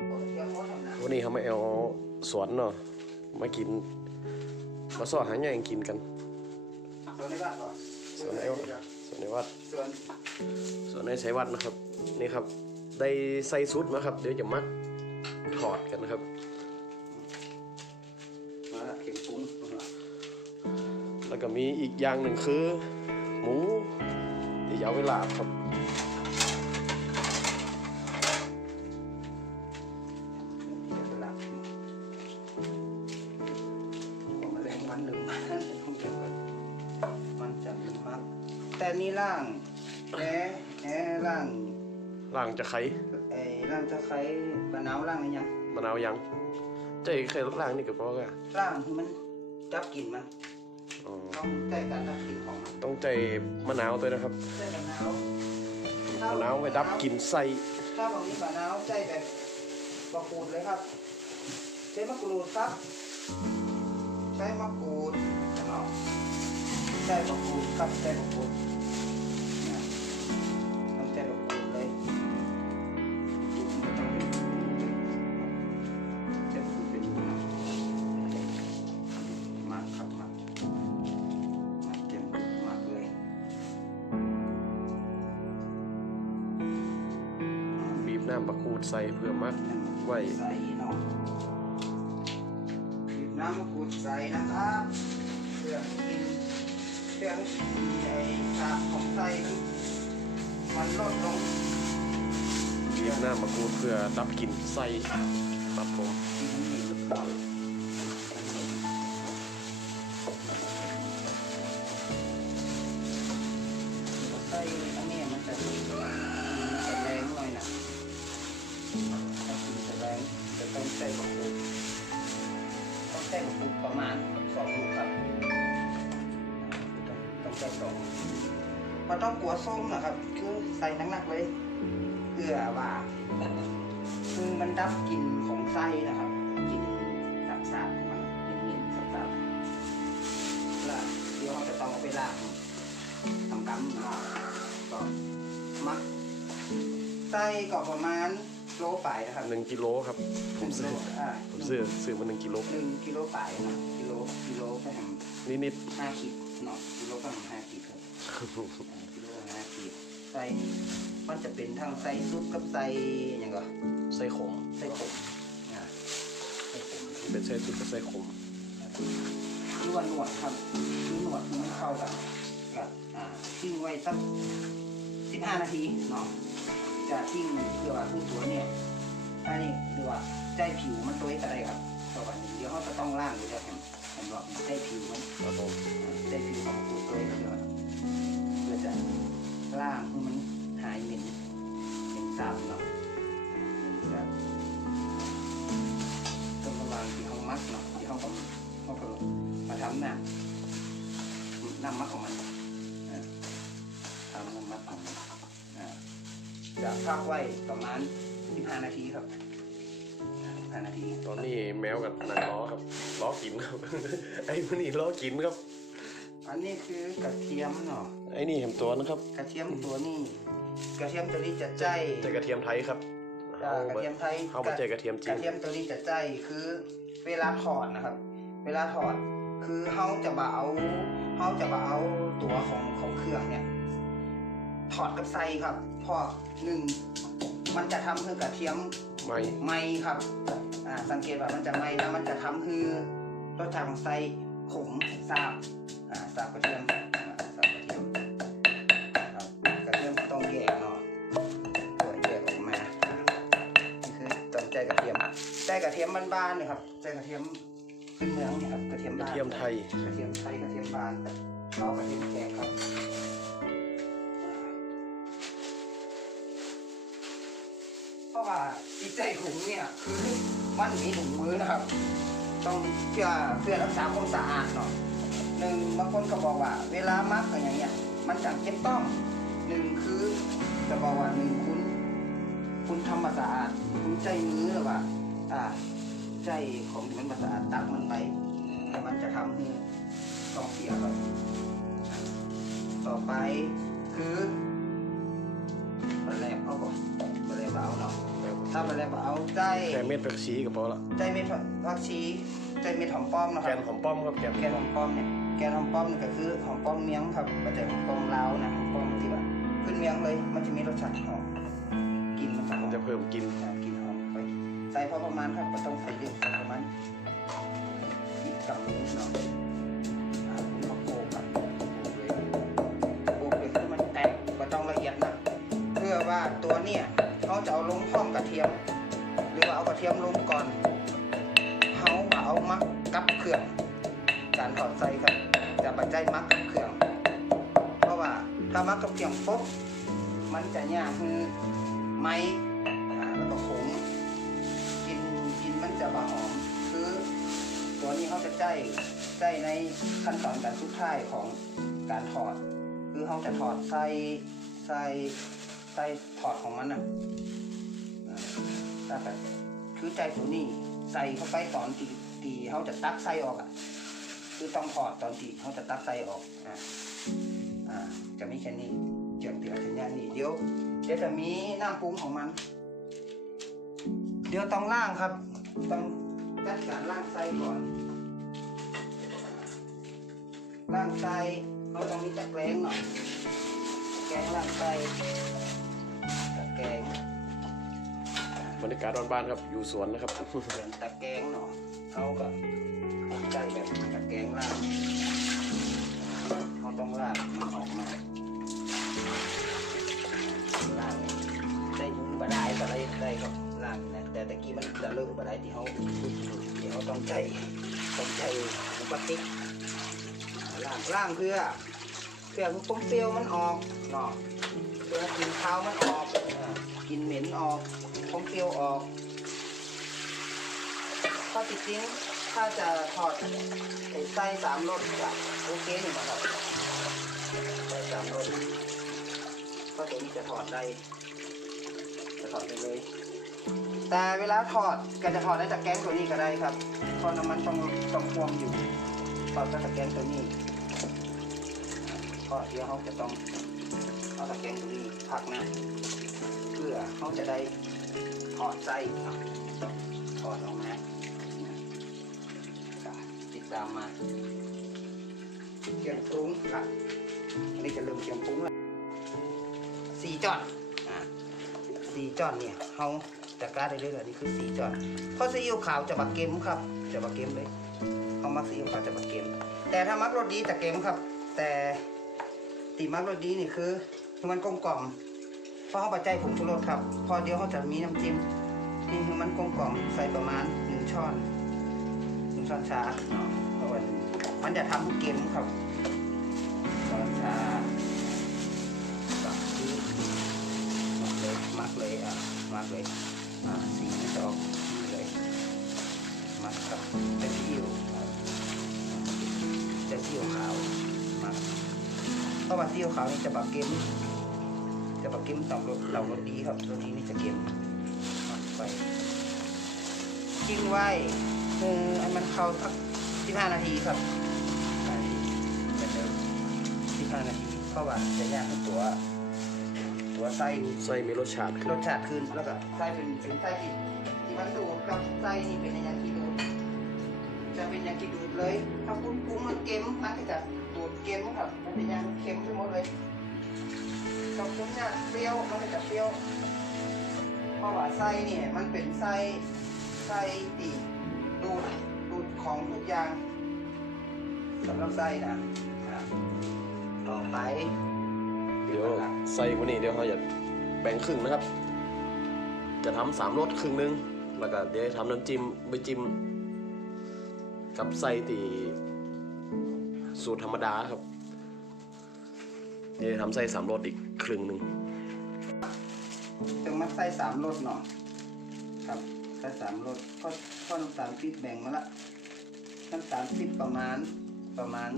วันนี้เขามาเอาสวนเนาะมากิน มาสอหาอย่างกินกันสวนในบ้านก่อนสวนในวัดสวนในวัดสวนสวนในไสวัดนะครับ นี่ครับ ได้ใส่ซุดมาครับ เดี๋ยวจะมักถอดกันนะครับมาเข่งปรุงแล้วก็มีอีกอย่างหนึ่งคือ หมูที่จะเวลาครับ แหนแหนล่างล่างจะไข่ไอ้ล่างจะใครบะนาวล่างอะไรยังมะนาวยังใจไข่ล่างนี่ก็เพราะว่าล่างที่มันจับกลิ่นมันอ๋อต้องใจการจับกลิ่นของมันต้องใจมะนาวด้วยนะครับใจบะนาวมะนาวไว้ดับกลิ่นไส้ถ้าบางนี้บะนาวใจแบบมะกรูดเลยครับใช้มะกรูดครับ ใช้มะกรูดเนาะใช้มะกรูดครับใช้มะกรูด บีบน้ำมะกรูดใส่เพื่อมักไว้ใส่เนาะบีบน้ำมะกรูดใส่นะครับเพื่อกินเพื่อให้ไอ้สาบของไส้มันมันลดลงบีบน้ำมะกรูดเพื่อดับกลิ่นไส้ครับผม ต้องใส่มะกรูดต้องใส่มะกรูดประมาณสองลูกครับต้องต้องใส่สองมันต้องกลัวส้มนะครับ คือใส่หนักๆเลยเพื่อว่าคือมันดับกลิ่นของไส้นะครับกลิ่นสาบสาบๆมันเป็นกลิ่นสาบสาบๆแล้วเดี๋ยวเราจะต้องเอาไปล้างทำกำอ่าก็มักไส้ก็ประมาณ โลไปนะครับหนึ่งกิโลครับ ผมซื้ออ่าผมซื้อซื้อมาหนึ่งกิโลหนึ่งกิโลไปนะกิโลกิโลก็ทำนิดห้าขีดเนาะกิโลก็ห้าขีดครับๆอ่ากิโลละห้าขีดไส้มันจะเป็นทั้งไส้ซุปกับไส้อย่างก็ไส้ขมไส้ขมอ่าไส้ขมเป็นไส้สุดกับไส้ขมคือว่าหนวดครับคือหนวดมันเข้ากันกับอ่าทิ้งไว้สักสิบห้านาทีเนาะ จะทิ้งเพื่อว่าคือตัวเนี่ยอันนี้คือว่าใจผิวมันตัวก็ได้ครับต่อไปนี้เดี๋ยวเขาจะต้องล่างอยู่แล้วเห็นเห็นบอกใจผิวมันครับผมได้ผิวของตัวตัวเองเพื่อเพื่อจะล่างให้มันหายเหม็นเหม็นสาบเนาะเหม็นสาบต้องระวังที่ห้องมัดเนาะที่ห้องก็ห้องก็มาทำหน้าน้ำมัดของมันอ่าทำน้ำมัดของมันอ่า จะพักไว้ประมาณ15นาทีครับ15นาทีตอนนี้แมวกับหนังล้อครับล้อกินครับ ไอ้พวกนี้ล้อกินครับ อันนี้คือกระเทียมเนาะไอ้นี่เห็นตัวนะครับ กระเทียมตัวนี้กระเทียมตัวนี้จะใจใจกระเทียมไทยครับอ่ากระเทียมไทยเข้ามาเจอกระเทียมจีกนระเทียมตัวนี้จะใจคือ เวลาถอดนะครับ เวลาถอดคือเขาจะบ่เอาเขาจะบ่เอาตัวของของเครื่องเนี่ย ถอดกับไส้ครับเพราะหนึ่งมันจะทำให้กระเทียมไม่ไหมครับอ่าสังเกตว่ามันจะไหมแล้วมันจะทำให้รสชาติของไส้ขมซาบอ่าซาบกระเทียมอ่าซาบกระเทียมครับกระเทียมต้องแยกเนาะตัวแยกออกมาอ่านี่คือต้องใจกระเทียมใจกระเทียมบ้านๆเนี่ยครับใจกระเทียมพื้นเมืองเนี่ยครับกระเทียมกระบ้านเทียมไทยกระเทียมไทยกระเทียมบ้านเรากระเทียมแขกครับ ว่าอีใจถุงเนี่ยคือมันมีถุงมือนะครับ ต้องเพื่อเพื่อรักษาความสะอาดเนาะหนึ่งบางคนก็บอกว่า เวลามักอะไรอย่างเงี้ย มันจำเป็นต้องหนึ่งคือจะบอกว่าหนึ่งคุณ คุณทำมาสะอาดคุณใจมือหรือว่าอ่าใจของมันมาสะอาดตักมันไปแต่มันจะทำให้ต้องเสียครับต่อไปคือ ตอนแรกเขาก็ไม่ได้เบาเนาะไส้ซับไปแล้วก็เอาใจแค่เม็ดผักชีก็พอละใจเม็ดผักชีใจเม็ดหอมป้อมนะคแกรับนหอมป้อมครับแกนแกนหอมป้อมเนี่ยแกนหอมป้อมนี่ก็คือหอมป้อมเมียงครับปัจจัยหอมป้อมลาวนะหอมป้อมที่ว่าขึ้นเมียงเลย มันจะมีรสชาติหอมกลินมันจะหมัอนม จะเพิ่มกลินอ่ากลินหอมไปใส่พอประมาณครับไม่ต้องใส่เยอะใส่ประมาณยิบกับมือเนาะอ่าคุณมาโขกครับโขกเลยโขกเลยคือมันแตกไม่ต้องละเอียดนะเพื่อว่าตัวเนี่ย ทียม หรือว่าเอากระเทียมลงก่อนเขาก็เอามักกับเครื่อง การถอดใส่ครับจะปัจจัยมักกับเครื่อง เพราะว่าถ้ามักกับเครื่องปุ๊บมันจะยากคือไม้แล้วก็ขมกินกินมันจะบะหอม คือตัวนี้เขาจะใจใจในขั้นตอนการสุดท้ายของการถอด คือเขาจะถอดใส่ใส่ใส่ถอดของมันอะอ่า ถ้าแบบคือใจตัวนี้ใส่เข้าไปตอนตีตีเขาจะตักไส้ออกอะ คือต้องถอดตอนที่เขาจะตักไส้ออกอ่าอ่าจะมีแค่นี้เจียเตือนสัญญาณนี้เดี๋ยวเดี๋ยวจะมีน้ำปรุงของมัน เดี๋ยวต้องล่างครับ ต้องจัดการล่างไส้ก่อนล่างไส้เขาต้องมีตะแกรงหน่อยตะแกรงล่างไส้ตะแกรง รรยากาศบ้านๆครับ อยู่สวนนะครับเป็นตะแกรงหน่อยเขาก็เอาใจแบบตะแกรงล่างเขาต้องล่างมันออกมาล่างได้ยุงบาได้บาได้ได้ครับล่างนะแต่ตะกี้มันจะเลิกบาได้ที่เขาที่เขาต้องใจต้องใจอุปติกล่างล่างเพื่อเพื่อพวกเปรี้ยวมันออกเนาะเพื่อกินข้าวมันออกอ่ากินเหม็นออก พวกเปรี้ยวออกข้อติดจริงถ้าจะถอดไส้สามรสจะโอเคหนึ่งครับไส้สามรสก็ตัวนี้จะถอดได้ จะถอดได้เลย แต่เวลาถอดก็จะถอดได้จากแกงตัวนี้ก็ได้ครับเพราะน้ำมันต้องต้องควมอยู่ถอดจากแกรงตัวนี้ก็เดี๋ยวเขาจะต้องเอาตะแกรงตัวนี้พักนะเพื่อเขาจะได้ ถอดไส้ครับถอดออกมาก็ติดตามมาเกียงปรุงครับอันนี้จะเริ่มเกียงปรุงแล้วสีจอนอ่าสีจอนเนี่ยเขาจะกล้าได้เลยๆนี่คือสีจอนเพราะซีอิ๊วขาวจะบักเกมครับ จะบักเกมเลยเขามักซีอิ๊วขาวจะบักเกมแต่ถ้ามักรสดีจะเกมครับ แต่ตีมักรสดีนี่คือมันกลมกล่อม เพราะเขาปัจจัยผงชูรสครับพอเดียวเขาจะมีน้ำจิ้มนี่คือมันกลมกล่อมใส่ประมาณหนึ่งช้อนหนึ่งช้อนชาเนาะเพระว่ามันจะทำให้เกมครับช้อนชาก็คือมักเลยมักเลยอะมักเลยอ่าสีมันจะออกนี่เลยมักกับเต้นอิวเต้นอิวขาวมักเพราะว่าซีอิ๊วขาวนี่จะบักเกม จะบักเก็มต่ำรสเรารสดีครับรสดีนี่จะเก็มมักไปทิ้งไว้เออให้มันเข้าสักสิบห้านาทีครับ15นาทีเหมือนเดิมสิบห้านาทีเพราะว่าจะย่างให้ตัว ตัวไส้ไส้มีรสชาติรสชาติขึ้นแล้วก็ไส้เป็นเป็นไส้ที่ที่มันดูดกับไส้นี่เป็นอย่างที่ดูดจะเป็นอย่างที่ดูดเลยถ้าปรุงปรุงมันเค็มมันก็จะดูดเค็มครับมันเป็นอย่างเค็มไปหมดเลย ถ้าปรุงเนี่ยเปรี้ยวมันก็จะเปรี้ยวเพราะว่าไส้เนี่ยมันเป็นไส้ไส้ตีดูดดูดของทุกอย่างสำหรับไส้นะต่อไปเดี๋ยวไส้วันนี้เดี๋ยวเขาจะแบ่งครึ่งนะครับ จะทำสามรสครึ่งหนึง แล้วก็เดี๋ยวทำน้ำจิ้มไปจิ้มกับไส้ตีสูตรธรรมดาครับ เดี๋ยวทำไส้สามรสอีกครึ่งหนึ่งถึงมาใส่สามรสหน่อยครับใส่สามรสก็ก็น้ำตาลปี๊บแบ่งมาละน้ำตาลปี๊บประมาณประมาณ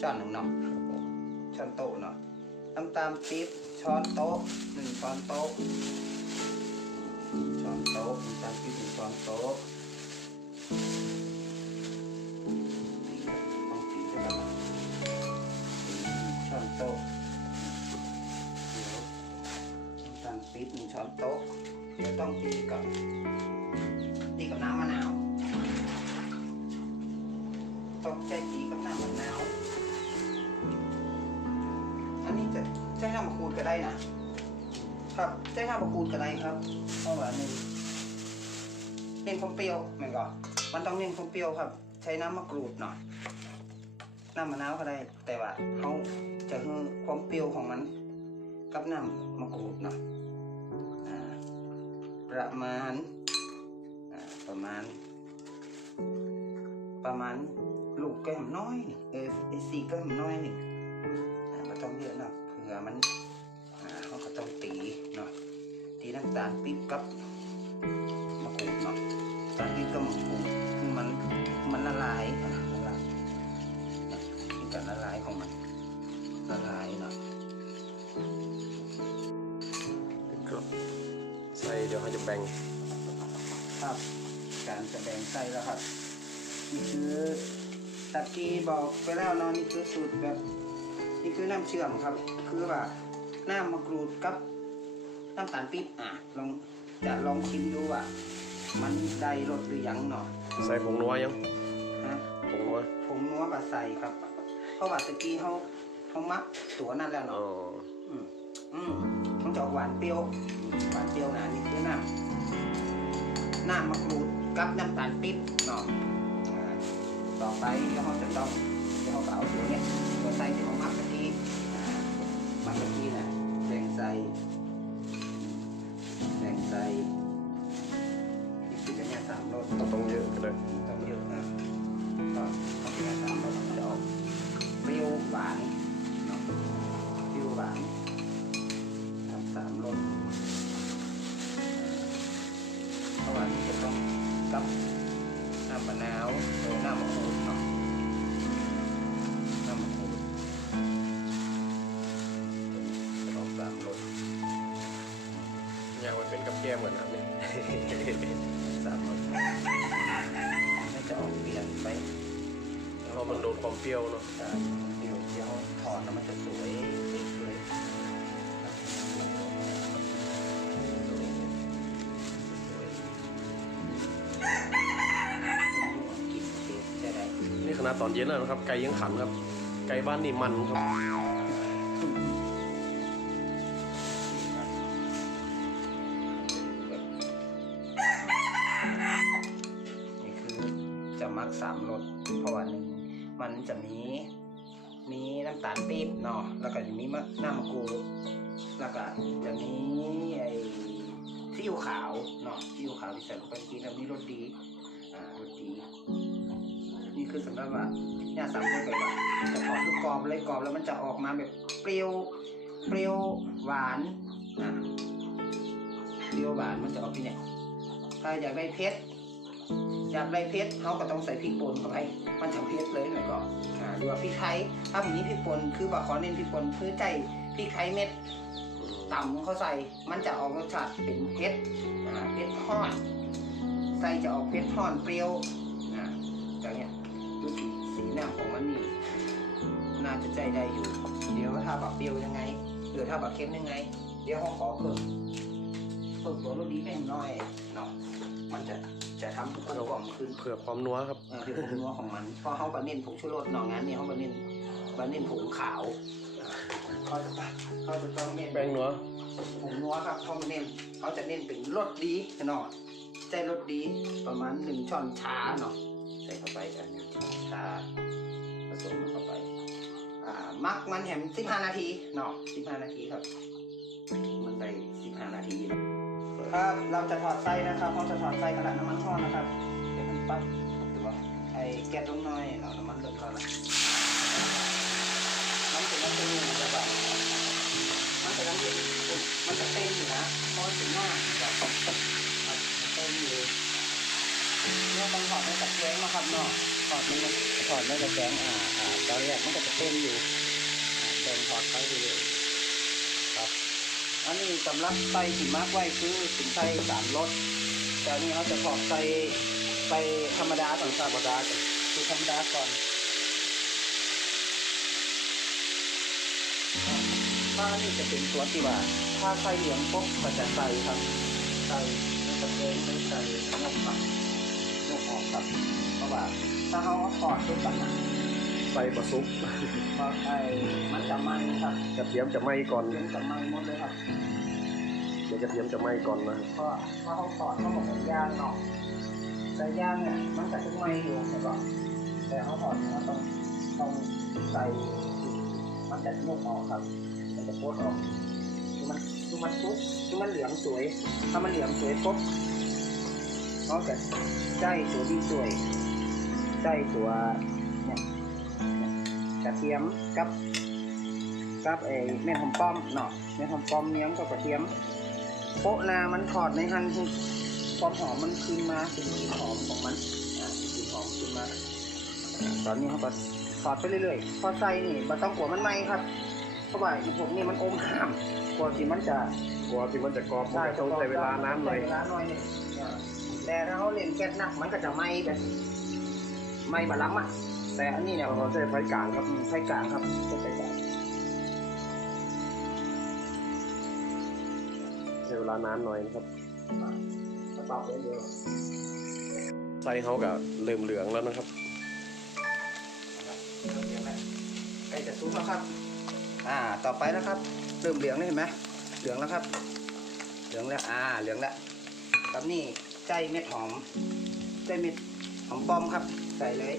ช้อนหนึ่งหน่อยช้อนโต๊ะหน่อยน้ำตาลปี๊บช้อนโต๊ะหนึ่งช้อนโต๊ะช้อนโต๊ะน้ำตาลปี๊บหนึ่งช้อนโต๊ะ ช้อนโต๊ะเดี๋ยวต้องตีกับตีกับน้ำมะนาว ต้องใช้ตีกับน้ำมะนาว อันนี้จะใช้น้ำมะกรูดก็ได้นะครับใช้น้ำมะกรูดก็ได้ครับเพราะว่านึ่งเน้นความเปรี้ยวแม่นก็มันต้องเน้นความเปรี้ยวครับ ใช้น้ำมะกรูดหน่อยน้ำมะนาวก็ได้ แต่ว่าเขาจะให้ความเปรี้ยวของมัน กับน้ำมะกรูดเนาะอ่า ประมาณประมาณ ประมาณลูกแก้มน้อยหนึ่งเออไอสี่แก้มน้อยหนึ่งไม่ต้องเยอะนะเผื่อมันอ่าเขาก็ต้องตีเนาะตีน้ำตาลปิ๊บกับ ดี๋ยวเขาจะแบ่งครับการแสดงไส้แล้วครับนี่คือตะกี้บอกไปแล้วเนาะนี่คือสูตรแบบ นี่คือน้ำเชื่อมครับ คือว่าน้ำมะกรูดกับน้ำตาลปี๊บอะลองจะลองชิมดูว่ามันได้รสหรือยังเนาะใส่ผงนัวยังฮะผงนัวผมนัวบะใส่ครับ เพราะว่าตะกี้เขาเขามักตัวนั่นแล้วอ๋อเนาะอืมอืม มันจะออกหวานเปรี้ยวหวานเปรี้ยวนะนี่คือน้ำน้ำมะกรูดกับน้ำตาลปี๊บเนาะอ่าต่อไปเราจะต้องเราเอาตัวเนี้ยตัวใส่ที่เรามักตะกี้มักตะกี้นะแบ่งใส่แบ่งใส่ กับน้ำมะนาวหรือน้ำมะกรูดเนาะน้ำมะกรูดจะออกสามรสย่างมันเป็นกับแก้มเหมือนนะครับนี่สามรสไม่จะออกเปลี่ยนไปเพราะมันโดนความเปรี้ยวเนาะจะเดี๋ยวเดี๋ยวถอดแล้วมันจะสวย ตอนเย็นแล้วนะครับ ไก่ยังขันครับ ไก่บ้านนี่มันครับนี่คือจะมักสามรสเพราะว่าหนึ่งมันจะมีมีน้ำตาลปี๊บเนาะแล้วก็จะมีมะน้ำมะกรูดแล้วก็จะมีไอ้ซีอิ๊วขาวเนาะซีอิ๊วขาวที่ใส่ลงไปกินแล้วมีรสดีอ่ารสดี คือสำหรับว่าเนี่ยสามรสแบบว่าจะทอดลูกกรอบเลยกรอบแล้วมันจะออกมาแบบเปรี้ยวเปรี้ยวหวานอ่าเปรี้ยวหวานมันจะออกที่เนี่ยถ้าอยากได้เผ็ดอยากได้เผ็ดเขาก็ต้องใส่พริกป่นเข้าไปมันจะเผ็ดเลยหน่อยก็อ่าดูว่าพริกไทยถ้าผมนี้พริกป่นคือว่าขอเน้นพริกป่นคือใจพริกไทยเม็ดต่ำเขาใส่มันจะออกรสชาติเป็นเผ็ดอ่าเผ็ดทอดใส่จะออกเผ็ดทอดเปรี้ยวอ่าจากเนี้ย ดูสีสีหน้าของมันนี่น่าจะใจได้อยู่ เดี๋ยวถ้าบักเปรี้ยวยังไงหรือถ้าบักเค็มยังไง เดี๋ยวเขาขอเพิ่มเพิ่มตัวรสดีให้หน่อยเนาะมันจะจะทำให้กลมกล่อมขึ้นเผื่อความนัวครับเออคือผงนัวของมันเพราะเขาบะเน้นผงชูรสเนองงานนี้เขาบะเน้นบะเน้นผงขาวเขาจะเขาจะต้องเน้นแป้งนัวผงนัวครับเขาเน้นเขาจะเน้นเป็นรสดีเนาะใจรสดีประมาณหนึ่งช้อนชาเนาะ ใส่เข้าไปกันชาผสมเข้าไป อ่ามักมันแหมสิบห้านาทีเนาะสิบห้านาทีครับ มันได้สิบห้านาทีครับเราจะถอดไส้นะครับเราจะถอดไส้กระดาษน้ำมันทอดนะครับเดี๋ยวมันปั๊บหรือว่าไอ้แก๊สลงหน่อยเอาน้ำมันลงก่อนละมันเป็นน้ำเป็นอยู่แบบว่ามันเป็นน้ำเป็นมันจะเต้นอยู่นะพราะว่าถึงหน้าแบบมันเต้นอยู่ เนี่ยต้องถอดในตะแกรงนะครับเนาะถอดมันถอดในตะแกรงอ่าอ่าตอนแรกมันก็จะเต้นอยู่เดินถอดไปเรื่อยครับอันนี้สำหรับไส้ที่มากไว้คือสินไส้สามรสแต่นี้เขาจะถอดไส้ไส้ธรรมดาก่อนธรรมดาก่อนคือธรรมดาก่อนถ้านนี้จะเป็นตัวที่ว่าถ้าไส้เหลืองปุ๊บก็จะใส่ครับใส่ในตะเกียงหรือใส่นกปันก ออกครับ เพราะว่าถ้าเขาเอาขอดด้วยกันนะใส่ปลาซุปพราไอ้มันจะมันครับกระเทียมจะไหม้ก่อนเลี้ยงจะมันหมดเลยครับเดี๋ยวกระเทียมจะไหม้ก่อนนะครับเพราะถ้าเขาขอดเขาบอกว่าย่างเนาะแต่ย่างเนี่ยมันก็จะไหม้อยู่ใช่ป่ะแต่เขาขอดเนี่ยต้องต้องใส่มันจะนกออกครับมันจะโคตรออกคือมันคือมันปุ๊บคือมันเหลืองสวย ถ้ามันเหลืองสวยปุ๊บ เขาจะได้ตัวที่สวยได้ตัวเนี่ยกระเทียมกับกับไอ้แม่หอมป้อมเนาะแม่หอมป้อมเนี้ยงกับกระเทียมโปะนามันถอดในหันให้ความหอมมันขึ้นมาเป็นกลิ่นหอมของมันอะกลิ่นหอมขึ้นมาอะตอนนี้เขาก็ถอดไปเรื่อยๆพอใส่นี่มันต้องกลัวมันไหมครับเพราะว่าอีพวกนี้มันอมห้ามกลัวที่มันจะกลัวที่มันจะกรอบมันจะต้องใช้เวลานานหน่อยใช้เวลาหน่อยหนึงอ่า แต่ถ้าเขาเล่นแก๊สหนักมันก็จะไหม้แบบไหม้บะล้ำอะ แต่อันนี้เนี่ยเราใช้ไฟกลางครับอืมไฟกลางครับใช้ไฟกลางใช้เวลานานหน่อยนะครับอ่าก็ปรับได้เร็วไส้เขากับเริ่มเหลืองแล้วนะครับนะครับเริ่มเหลืองแล้วใกล้จะสุกแล้วครับ อ่า ต่อไปนะครับ เริ่มเหลืองแล้วเห็นไหมเหลืองแล้วครับ เหลืองแล้ว อ่า เหลืองแล้วครับนี่ ใจเม็ดหอมใจเม็ดหอมป้อมครับ ใส่เลย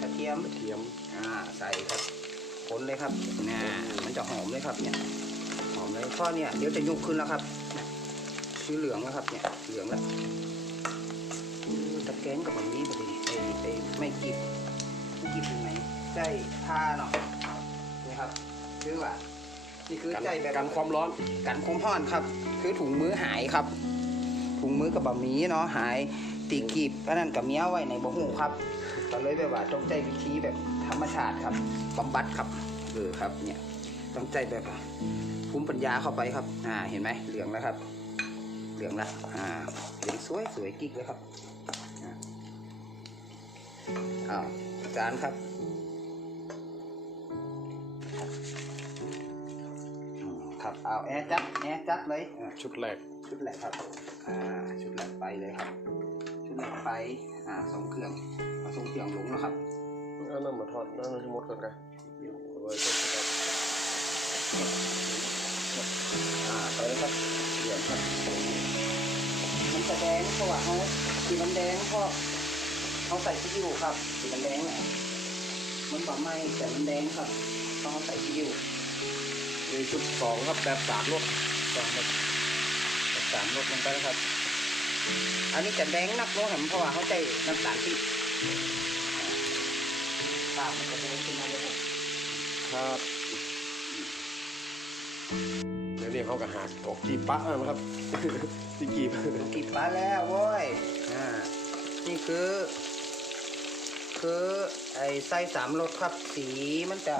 กระเทียมกระเทียมอ่าใส่ครับคนเลยครับน่ามันจะหอมเลยครับเนี่ยหอมเลยเพราะเนี่ยเดี๋ยวจะยุบขึ้นแล้วครับเนี่ยคือเหลืองแล้วครับเนี่ยเหลืองแล้วอืมตะแกรงกับแบบนี้พอดีไอ้ไอ้ไม่กิบไม่กิบตรงไหนใจผ้าเนาะนี่ครับคือว่านี่คือกันใจแบบกันความร้อนกันความร้อนครับ คือถุงมือหายครับ ถุงมือกับบะหมี่เนาะหายตีกีบอันนั้นกับเมียไว้ในบ่หูครับก็เลยแบบว่าต้องใจวิธีแบบธรรมชาติครับบำบัดครับเออครับเนี่ยต้องใจแบบภูมิปัญญาเข้าไปครับ อ่าเห็นไหมเหลืองแล้วครับ เหลืองแล้วอ่าเหลืองสวยสวยกิ๊กเลยครับอ่าอ้าวจานครับอืมครับเอาแอร์จัดแอร์จัดเลยอ่าชุดแรกชุดแรกครับ อ่าชุดแรกไปเลยครับ ชุดแรกไปอ่าส่งเครื่องเอาส่งเครื่องลงแล้วครับเอาน้ำมาทอดน้ำมันให้หมดก่อนกันเดี๋ยวเอาไว้จะทอดอ่าไปแล้วครับเดือดครับมันจะแดงเพราะว่าเขาสีมันแดงเพราะเขาใส่ซีอิ๊วครับสีมันแดงเนี่ยมันบะไหม้แต่มันแดงครับเพราะเขาใส่ซีอิ๊วมีชุดสองครับแบบสามรสสองแบบแบบ สามรสลงไปแล้วครับ อันนี้จะแดงนักเนาะครับเพราะว่าเขาใส่น้ำตาลปี๊บอ่าปากมันจะแดงขึ้นมาเลยครับครับเดี๋ยวนี้เขาก็หักออกกีบปะแล้วนะครับที่กีบกิบปลาแล้วเว้ยอ่านี่คือ คือไอ้ไส้สามรสครับสีมันจะ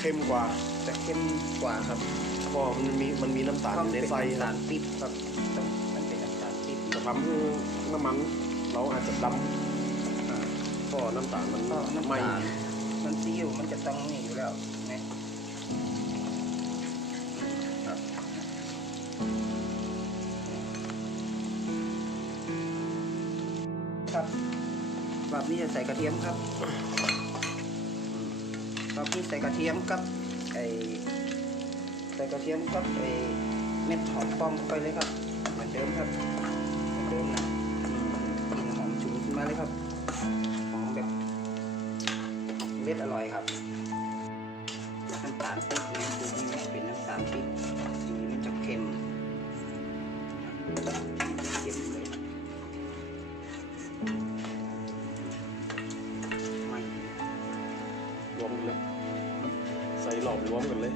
เข้มกว่า จะเข้มกว่าครับ เพราะมันมีมันมีน้ำตาลอยู่ในไส้น้ำคตารับลปิ๊บครับมันเป็นน้ำตาลปิ๊บจะทำให้น้ำมันเราอาจจะดอ่าำเพราะน้ำตาลมันก็น้ำไหม่ตาลมันซีอิ๊วมันจะต้องนี่อยู่แล้วเห็นะครับครับแบบนี้จะใส่กระเทียมครับครับนี่ใส่กระเทียมกับไอใส่กระเทียมกับไอเม็ดหอมป้อมไปเลยครับเหมือนเดิมครับเหมือนเดิมนะอืมกลิ่นหอมฉุนขึ้นมาเลยครับหอมแบบเล็ดอร่อยครับน้ำตาลปี๊บนี่คือนี่เป็นน้ำตาลปี๊บสีมันจะเค็มเค็มเลยไม่รวมกันเลยใส่หลอมรวมกันเลย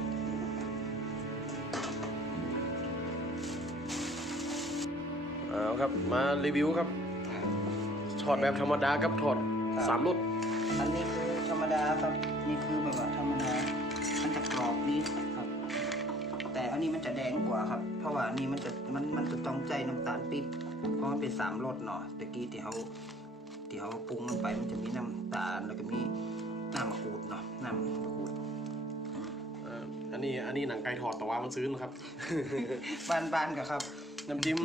มารีวิวครับอ่าถอดแบบธรรมดากับถอดครับสามรสอันนี้คือธรรมดาครับนี่คือแบบว่าธรรมดา มันจะกรอบดีครับ แต่อันนี้มันจะแดงกว่าครับ เพราะว่าอันนี้มันจะมันมันจะต้องใจน้ำตาลปิ๊บเพราะมันเป็นสามรสเนาะตะกี้ที่เขาที่เขาปรุงมันไปมันจะมีน้ำตาลแล้วก็มีน้ำมะกรูดเนาะน้ำมะกรูดอ่าอันนี้อันนี้หนังไก่ถอดแต่ว่ามันซื้อนะครับบ้านบ้านกับครับ น้ำจิ้ม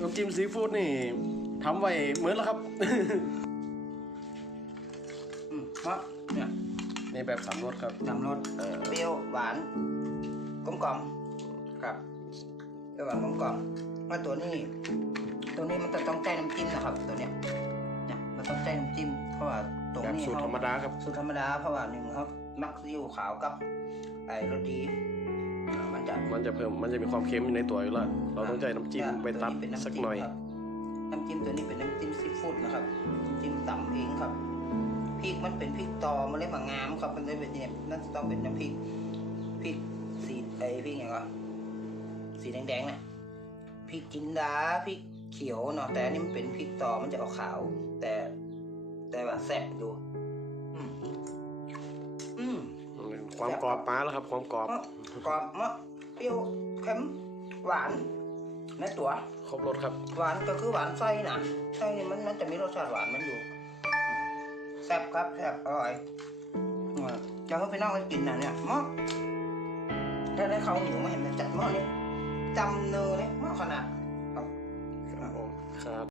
น้ำจิ้มซีฟู้ดนี่ทำไว้เหมือนแล้วครับอืมเพราะเนี่ยในแบบสามรสครับนำรสเออเปรี้ยวหวานกลมกล่อมครับเปรี้ยวหวานกลมกล่อมว่าตัวนี้ ตัวนี้มันจะต้องใจน้ำจิ้มนะครับ ตัวเนี้ยเนี่ยมันต้องใจน้ำจิ้มเพราะว่าตรงแบบนี้สูตรเขาธรรมดาครับสูตรธรรมดาเพราะว่าหนึ่งครับมักซีอิ๊วขาวกับไอ้รสดี อ่ามันจะมันจะเพิ่มมันจะมีความเค็มอยู่ในตัวอยู่แล้วเราต้องใจน้ำจิ้มไปตัดตัวนี้เป็นน้ำสักจิ้มหน่อยครับน้ำจิ้มตัวนี้เป็นน้ำจิ้มซีฟู้ดนะครับน้ำจิ้มตำเองครับพริกมันเป็นพริกตอมันเลยมางามครับมันเลยเป็นเนี่ยน่าจะต้องเป็นน้ำพริกพริกสีไอ้พริกอย่างก็สีแดงๆน่ะพริกจินดาพริกเขียวเนาะแต่อันนี้มันเป็นพริกตอมันจะออกขาว แต่แต่ว่าแซ่บดูอืมอืมความกรอบมาแล้วครับ ความกรอบมะกรอบมะ เปรี้ยวเค็มหวานในตัว ครบรสครับ หวานก็คือหวานไส้นะไส้นี่มันมันจะมีรสชาติหวานมันอยู่แซ่บครับแซ่บอร่อยอ่าจะให้ไปนั่งแล้วกินนะเนี่ยมะถ้าได้เขาวเหนียวมาเห็นมันจัดหม้อนี่จำเนอเลยหม้อขนาดครับ